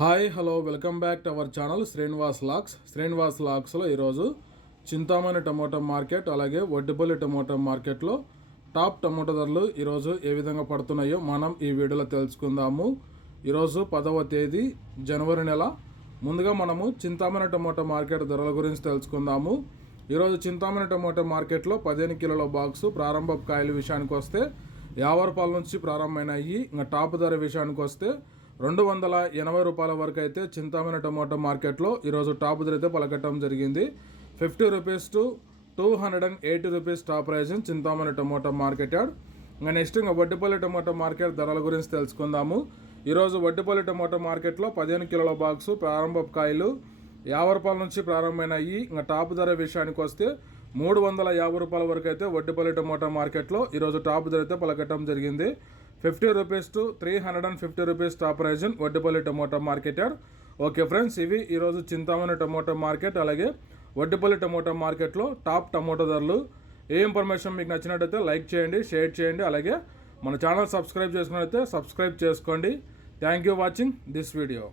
Hi hello welcome back to our channel Srinivas లాక్స్లో ఈరోజు Chintamani tomato market అలాగే వడ్డిపల్లి టమోటా మార్కెట్లో టాప్ టమోటా ధరలు ఈరోజు ఏ విధంగా పడుతున్నాయో మనం ఈ వీడియోలో తెలుసుకుందాము. ఈరోజు 10వ తేదీ జనవరి నెల. ముందుగా మనము చింతామణి టమోటా మార్కెట్ ధరల గురించి తెలుసుకుందాము. ఈరోజు చింతామణి టమోటా మార్కెట్లో 15 కిలోల బాక్సు ప్రారంభ కాయల విషయానికి వస్తే 50 రూపాయల నుంచి ప్రారంభమైనాయి. ఇంకా టాప్ ధర విషయానికి వస్తే 280 రూపాయల వరకు అయితే చింతామణి టమోటా మార్కెట్లో ఈరోజు టాప్ ధర అయితే పలకటం జరిగింది. 50 rupees to 280 rupees top price in Chintamani tomato market yard. ఇంకా నెక్స్ట్ ఇంకా వడ్డిపల్లి టమోటా మార్కెట్ ధరల గురించి తెలుసుకుందాము. ఈరోజు వడ్డిపల్లి టమోటా మార్కెట్లో 15 కిలోల బాక్సు ప్రారంభ కాయలు 50 రూపాయల నుంచి ప్రారంభమైనాయి. ఇంకా టాప్ ధర విషయానికి వస్తే 350 రూపాయల వరకు అయితే వడ్డిపల్లి టమోటా మార్కెట్లో ఈరోజు టాప్ ధర అయితే పలకటం జరిగింది. 50 rupees to 350 rupees top price in Vaddipalli tomato market yard. Okay friends, ఇవి ఈరోజు చింతామణి టమోటా మార్కెట్ అలాగే వడ్డిపల్లి టమోటా మార్కెట్లో టాప్ టమోటా ధరలు. ఏ ఇన్ఫర్మేషన్ మీకు నచ్చినట్టయితే లైక్ చేయండి, షేర్ చేయండి, అలాగే మన ఛానల్ సబ్స్క్రైబ్ చేసుకున్నట్లయితే సబ్స్క్రైబ్ చేసుకోండి. Thank you watching this video.